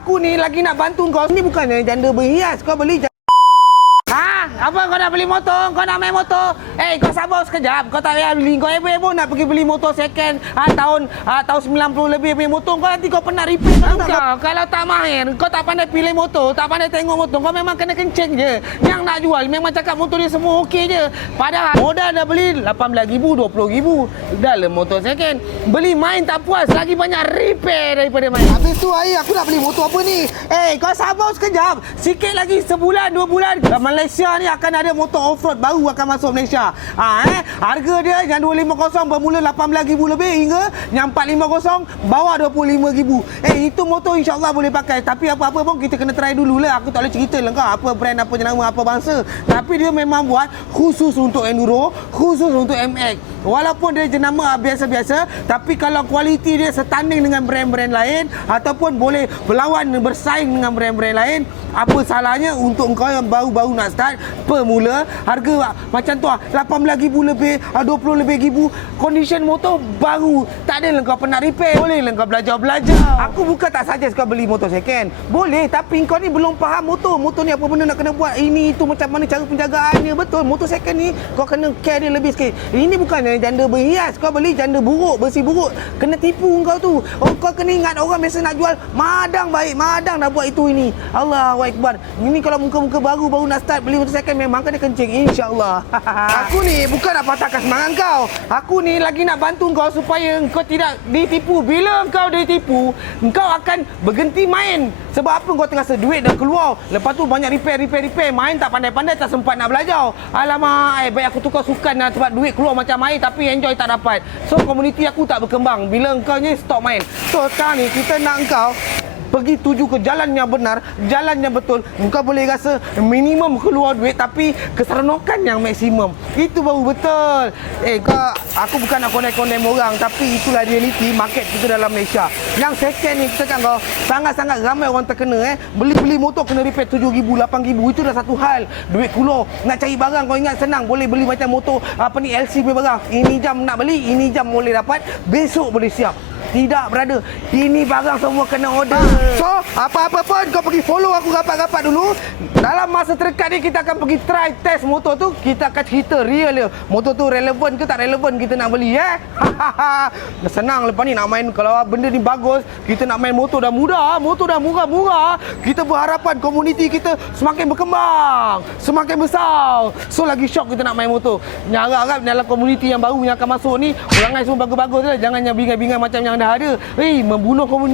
Aku ni lagi nak bantu kau. Ni bukannya janda berhias. Kau beli apa kau nak beli motor? Kau nak main motor? Kau sabar sekejap. Kau tak payah beli. Kau ebo nak pergi beli motor second tahun 90 lebih punya motor. Kau nanti kau pernah repair. Kau kalau tak mahir, kau tak pandai pilih motor, tak pandai tengok motor, kau memang kena kencing je. Yang nak jual memang cakap motor dia semua okey je. Padahal modal dah beli 18,000, 20,000. Dah lah motor second. Beli main tak puas, lagi banyak repair daripada main. Habis tu aku nak beli motor apa ni? Kau sabar sekejap. Sikit lagi sebulan, 2 bulan Malaysia ni akan ada motor off-road baru akan masuk Malaysia. Harga dia yang 250 bermula 18,000 lebih hingga yang 450 bawah 25,000. Itu motor insya-Allah boleh pakai. Tapi apa-apa pun kita kena try dululah. Aku tak boleh cerita lah kau apa brand, apa jenama, apa bangsa. Tapi dia memang buat khusus untuk enduro, khusus untuk MX. Walaupun dia jenama biasa-biasa, tapi kalau kualiti dia setanding dengan brand-brand lain ataupun boleh berlawan bersaing dengan brand-brand lain, apa salahnya untuk engkau yang baru-baru nak start pemula, harga macam tu 18,000 lebih, 20 lebih ribu, condition motor baru, tak ada lah kau pernah repair, boleh lah kau belajar-belajar. Aku bukan tak suggest kau beli motor second, boleh, tapi kau ni belum faham motor ni apa benda nak kena buat, ini itu macam mana cara penjagaannya. Betul, motor second ni kau kena care dia lebih sikit. Ini bukannya janda berhias, kau beli janda buruk, bersih buruk, kena tipu kau tu. Kau kena ingat orang biasa nak jual madang baik, madang dah buat itu ini. Allahu Akbar. Ini kalau muka-muka baru nak start beli motor second memang kena kencing, insya-Allah. Aku ni bukan nak patahkan semangat kau. Aku ni lagi nak bantu kau supaya kau tidak ditipu. Bila kau ditipu, kau akan berhenti main. Sebab apa? Kau tengah duit dah keluar, lepas tu banyak repair, main tak pandai-pandai, tak sempat nak belajar. Alamak, baik aku tukar sukan lah sebab duit keluar macam main tapi enjoy tak dapat. So komuniti aku tak berkembang bila kau ni stop main. So sekarang ni kita nak kau pergi tuju ke jalan yang benar, jalan yang betul. Engkau boleh rasa minimum keluar duit tapi keseronokan yang maksimum. Itu baru betul. Aku bukan nak condemn orang, tapi itulah realiti market kita dalam Malaysia. Yang second ni kita kan kau sangat-sangat ramai orang terkena. Beli motor kena repair 7,000, 8,000. Itu dah satu hal. Duit keluar. Nak cari barang kau ingat senang. Boleh beli macam motor LC punya barang. Ini jam nak beli, ini jam boleh dapat, besok boleh siap. Tidak, brother. Ini barang semua kena order. So, apa-apa pun kau pergi follow aku rapat-rapat dulu. Dalam masa terdekat ni kita akan pergi try test motor tu. Kita akan cerita real dia. Motor tu relevan ke tak relevan kita nak beli senang lepas ni nak main. Kalau benda ni bagus, kita nak main motor dah mudah. Motor dah murah-murah. Kita berharapan komuniti kita semakin berkembang, semakin besar. So lagi syok kita nak main motor. Harap-harap dalam komuniti yang baru yang akan masuk ni, perangai semua bagus-bagus lah. Jangan yang bingai-bingai macam yang dah ada. Membunuh komuniti.